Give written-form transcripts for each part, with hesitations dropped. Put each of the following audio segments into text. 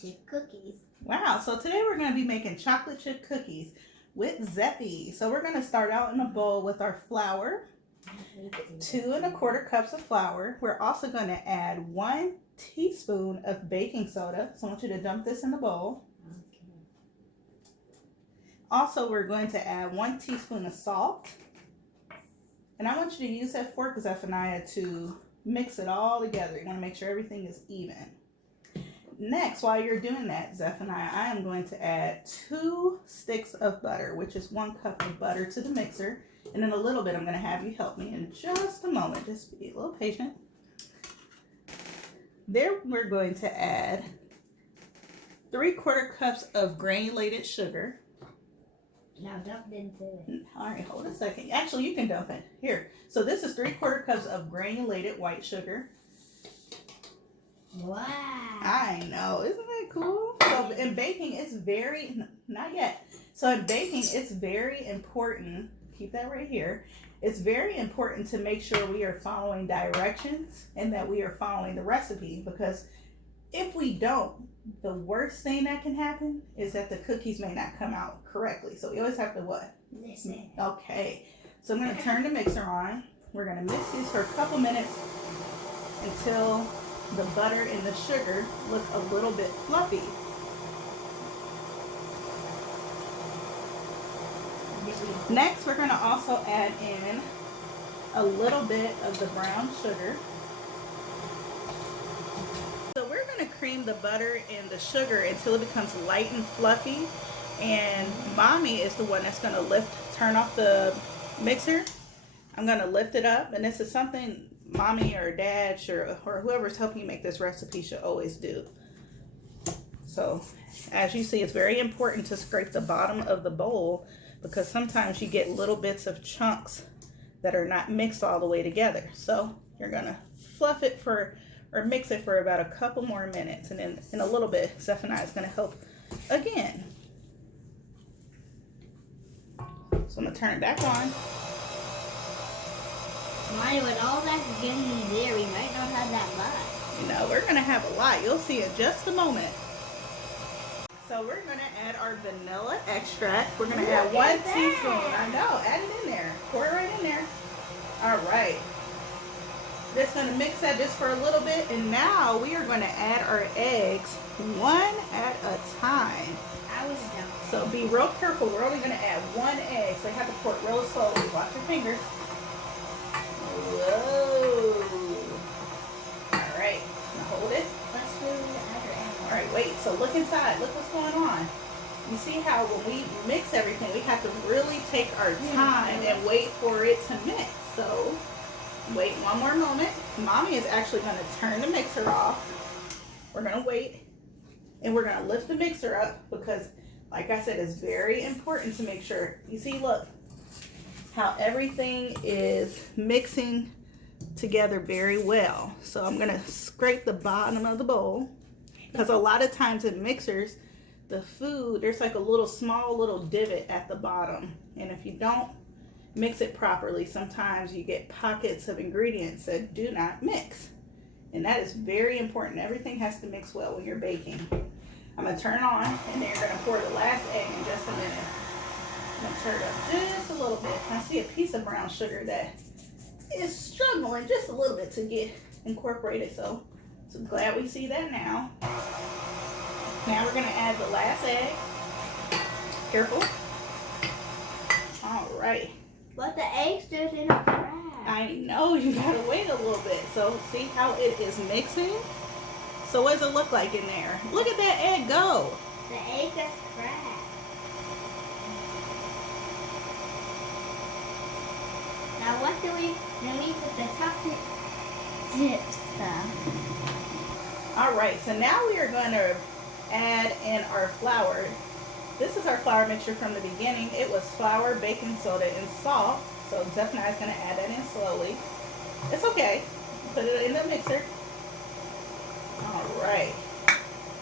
chip cookies. Wow, so today we're going to be making chocolate chip cookies with Zeppy. So we're going to start out in a bowl with our flour, 2 1/4 cups of flour. We're also going to add 1 teaspoon of baking soda. So I want you to dump this in the bowl. Also, we're going to add 1 teaspoon of salt. And I want you to use that fork, Zephaniah, to mix it all together. You want to make sure everything is even. Next, while you're doing that, Zephaniah, I am going to add 2 sticks of butter, which is 1 cup of butter, to the mixer. And in a little bit, I'm going to have you help me in just a moment. Just be a little patient. There, we're going to add 3/4 cups of granulated sugar. Now dump it into it. All right, hold a second. Actually, you can dump it. Here. So this is 3/4 cups of granulated white sugar. Wow. I know. Isn't that cool? So in baking, it's very, not yet. So in baking, it's very important. Keep that right here. It's very important to make sure we are following directions and that we are following the recipe, because if we don't, the worst thing that can happen is that the cookies may not come out correctly. So we always have to what? Listen. Okay. So I'm going to turn the mixer on. We're going to mix these for a couple minutes until the butter and the sugar look a little bit fluffy. Next, we're going to also add in a little bit of the brown sugar. So we're going to cream the butter and the sugar until it becomes light and fluffy. And Mommy is the one that's going to turn off the mixer. I'm going to lift it up, and this is something Mommy or Dad or whoever's helping you make this recipe should always do. So as you see, it's very important to scrape the bottom of the bowl, because sometimes you get little bits of chunks that are not mixed all the way together. So you're going to fluff it or mix it for about a couple more minutes, and then in a little bit Zephaniah is going to help again. So I'm going to turn it back on. Mommy, with all that's getting there, we might not have that much. You know, we're going to have a lot. You'll see in just a moment. So we're going to add our vanilla extract. We're going to add 1 teaspoon. I know, add it in there. Pour it right in there. All right. Just going to mix that just for a little bit. And now we are going to add our eggs one at a time. I was done. So be real careful. We're only going to add 1 egg. So you have to pour it real slowly. Watch your fingers. Whoa. All right. Now hold it. Let's do the other end. All right, wait. So look inside. Look what's going on. You see how when we mix everything, we have to really take our time and wait for it to mix. So wait 1 more moment. Mommy is actually going to turn the mixer off. We're going to wait, and we're going to lift the mixer up, because like I said, it's very important to make sure. You see, look how everything is mixing together very well. So I'm going to scrape the bottom of the bowl, because a lot of times in mixers, the food, there's like a small little divot at the bottom, and if you don't mix it properly, sometimes you get pockets of ingredients that do not mix, and that is very important. Everything has to mix well when you're baking. I'm going to turn it on, and then you're going to pour the last egg in just a minute. I'm going to turn it up just a little bit. I see a piece of brown sugar that is struggling just a little bit to get incorporated, so glad we see that now. Now we're going to add the last egg. Careful. All right. But the eggs just in a crack. I know, you got to wait a little bit. So see how it is mixing? So what does it look like in there? Look at that egg go. The egg is cracked. Now what do we put the chocolate chip stuff. All right, so now we are going to add in our flour. This is our flour mixture from the beginning. It was flour, baking soda, and salt. So Zephaniah is going to add that in slowly. It's okay. Put it in the mixer. All right.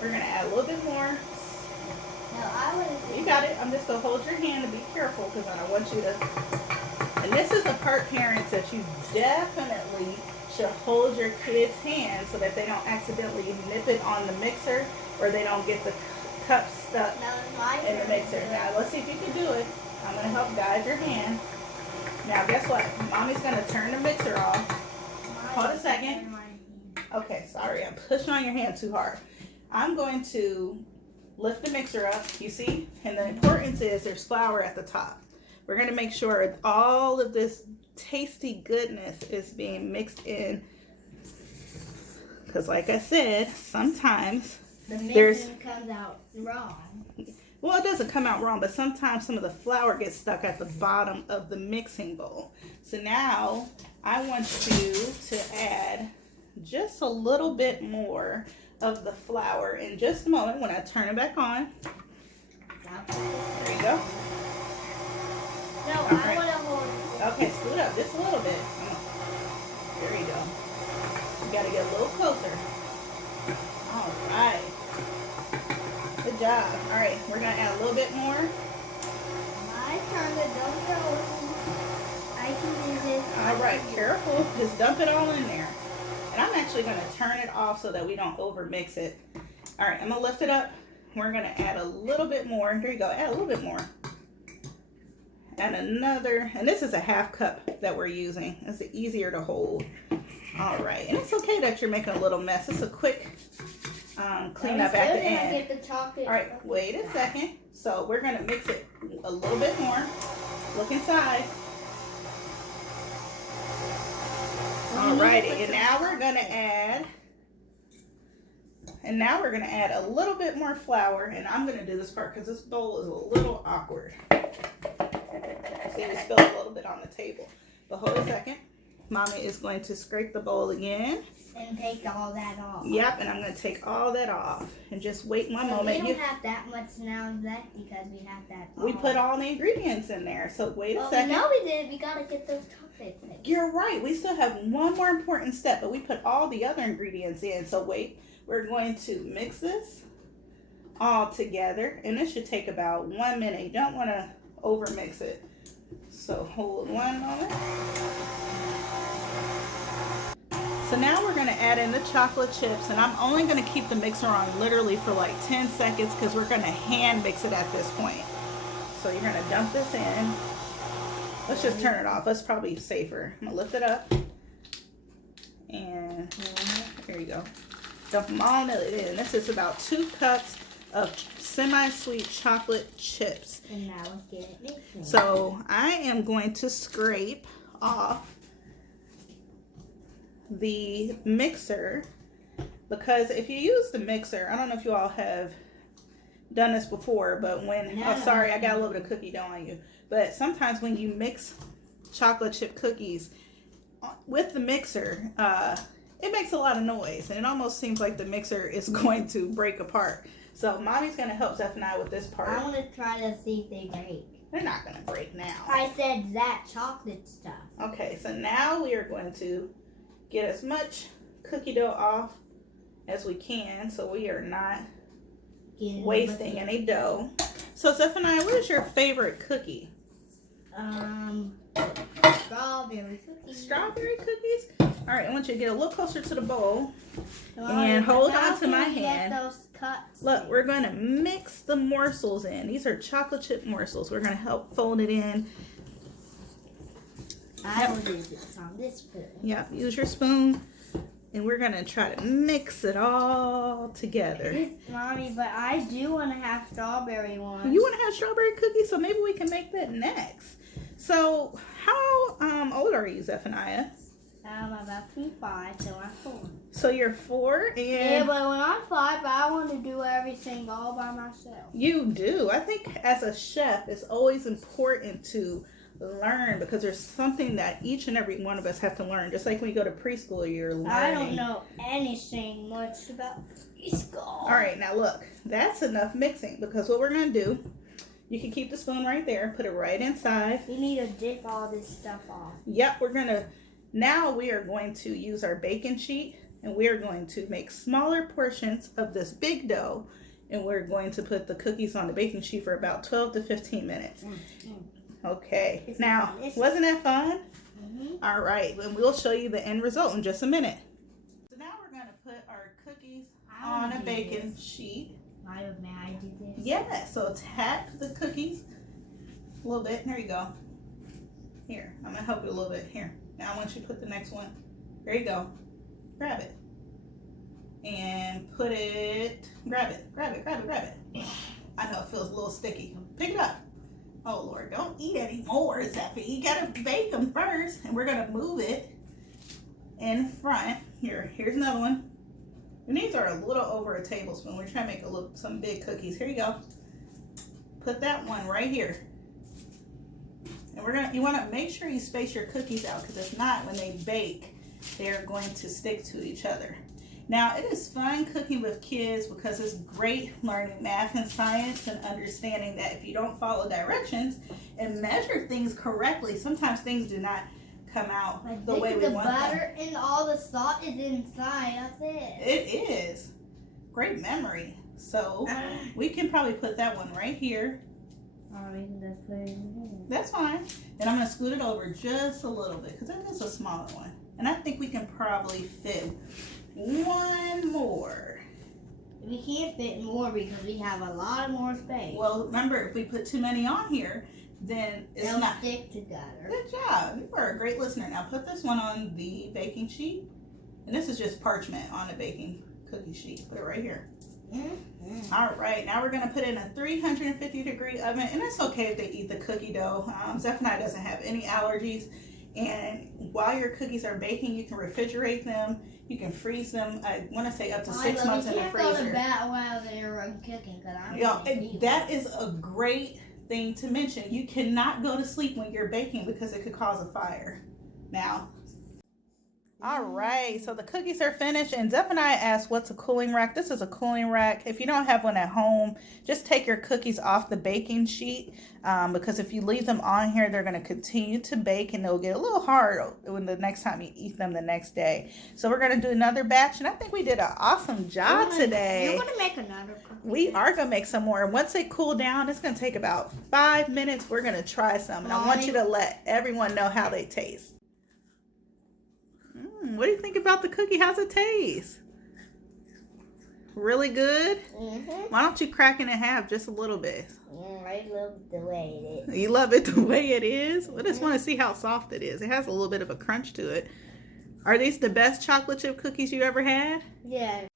We're going to add a little bit more. No, I would. You got it. I'm just going to hold your hand and be careful, because I don't want you to. And this is the part, parents, that you definitely should hold your kids' hand so that they don't accidentally nip it on the mixer or they don't get the cups stuck Now it's my in the turn mixer. to do it. Now let's see if you can do it. I'm gonna help guide your hand. Now guess what? Mommy's gonna turn the mixer off. Hold a second. Okay, sorry, I'm pushing on your hand too hard. I'm going to lift the mixer up, you see? And the importance is there's flour at the top. We're gonna make sure all of this tasty goodness is being mixed in. Because like I said, sometimes the there's... mixing comes out wrong. Well, it doesn't come out wrong, but sometimes some of the flour gets stuck at the bottom of the mixing bowl. So now I want you to add just a little bit more of the flour in just a moment when I turn it back on. There you go. No, All I right. want to hold it. Okay, scoot up just a little bit. There you go. You gotta get a little closer. All right. Good job. All right, we're gonna add a little bit more. My turn to dump it over. I can do this. All right, careful. Just dump it all in there. And I'm actually gonna turn it off so that we don't over mix it. All right, I'm gonna lift it up. We're gonna add a little bit more. There you go, add a little bit more. Add another, and this is a half cup that we're using. It's easier to hold. All right, and it's okay that you're making a little mess. It's a quick cleanup at the end. Get the chocolate. All right, wait a second. So we're gonna mix it a little bit more. Look inside. Alrighty, and now we're gonna add a little bit more flour, and I'm gonna do this part because this bowl is a little awkward. See, we spilled a little bit on the table. But hold a second. Mommy is going to scrape the bowl again. And take all that off. Yep, and I'm gonna take all that off. And just wait one moment. We don't have that much now left because we have that. We put all the ingredients in there, so wait a second. No, we did. We gotta get those chocolate things. You're right. We still have one more important step, but we put all the other ingredients in. So wait, we're going to mix this all together, and this should take about 1 minute. You don't want to over mix it. So hold one moment. So now we're going to add in the chocolate chips, and I'm only going to keep the mixer on literally for like 10 seconds because we're going to hand mix it at this point. So you're going to dump this in. Let's just turn it off. That's probably safer. I'm going to lift it up. And here you go. Dump them all in. This is about 2 cups of semi-sweet chocolate chips. And now let's get it mixing. So I am going to scrape off the mixer, because if you use the mixer, I don't know if you all have done this before, but when oh sorry, I got a little bit of cookie dough on you, but sometimes when you mix chocolate chip cookies with the mixer, it makes a lot of noise, and it almost seems like the mixer is going to break apart. So Mommy's going to help Zephaniah with this part. I want to try to see if they break. They're not going to break now. I said that chocolate stuff. Okay, so now we are going to get as much cookie dough off as we can, so we are not wasting any dough. So Zephaniah, what is your favorite cookie? Strawberry cookies. Strawberry cookies? All right, I want you to get a little closer to the bowl and hold on to my hand. Those cuts. Look, we're going to mix the morsels in. These are chocolate chip morsels. We're going to help fold it in. I will use this on this spoon. Yep, use your spoon. And we're going to try to mix it all together. Mommy, but I do want to have strawberry ones. You want to have strawberry cookies? So maybe we can make that next. So how old are you, Zephaniah? I'm about to be 5, so I'm 4. So you're 4 and... Yeah, but when I'm 5, I want to do everything all by myself. You do. I think as a chef, it's always important to learn, because there's something that each and every one of us have to learn. Just like when you go to preschool, you're learning. I don't know anything much about preschool. All right, now look, that's enough mixing, because what we're going to do, you can keep the spoon right there, put it right inside. We need to dip all this stuff off. Yep, now we are going to use our baking sheet, and we are going to make smaller portions of this big dough, and we're going to put the cookies on the baking sheet for about 12 to 15 minutes. Okay, now, wasn't that fun? All right, and we'll show you the end result in just a minute. So now we're going to put our cookies on a baking sheet. May I do this? Yeah, so tap the cookies a little bit. There you go. Here, I'm gonna help you a little bit. Here, now I want you to put the next one. There you go. Grab it. And put it, grab it. I know it feels a little sticky. Pick it up. Oh Lord, don't eat any more, Zeffy. You gotta bake them first. And we're gonna move it in front. Here's another one. And these are a little over a tablespoon. We're trying to make some big cookies. Here you go. Put that one right here. And you wanna make sure you space your cookies out, because if not, when they bake, they're going to stick to each other. Now, it is fun cooking with kids because it's great learning math and science and understanding that if you don't follow directions and measure things correctly, sometimes things do not come out the way we want them. The butter and all the salt is inside of it. It is. Great memory. So, we can probably put that one right here. Or we can just put it in here. That's fine. And I'm going to scoot it over just a little bit because that is a smaller one. And I think we can probably fit one more. We can't fit more because we have a lot more space. Well, remember, if we put too many on here, then they'll not stick together. Good job. You are a great listener. Now put this one on the baking sheet. And this is just parchment on the baking cookie sheet. Put it right here. Mm-hmm. All right. Now we're going to put it in a 350-degree oven. And it's okay if they eat the cookie dough. Zephaniah doesn't have any allergies. And while your cookies are baking, you can refrigerate them. You can freeze them. I want to say up to 6 months in the freezer. You can't go to bed while they're cooking. That is a great thing to mention. You cannot go to sleep when you're baking because it could cause a fire. Now, all right, so the cookies are finished, and Zephaniah asked, what's a cooling rack? This is a cooling rack. If you don't have one at home, just take your cookies off the baking sheet, because if you leave them on here, they're going to continue to bake, and they'll get a little hard when the next time you eat them the next day. So we're going to do another batch, and I think we did an awesome job today. You're going to make another cookie. We are going to make some more. Once they cool down, it's going to take about 5 minutes. We're going to try some, and I want you to let everyone know how they taste. What do you think about the cookie? How's it taste? Really good? Mm-hmm. Why don't you crack it in half just a little bit? I love the way it is. You love it the way it is? Well, I just want to see how soft it is. It has a little bit of a crunch to it. Are these the best chocolate chip cookies you ever had? Yeah.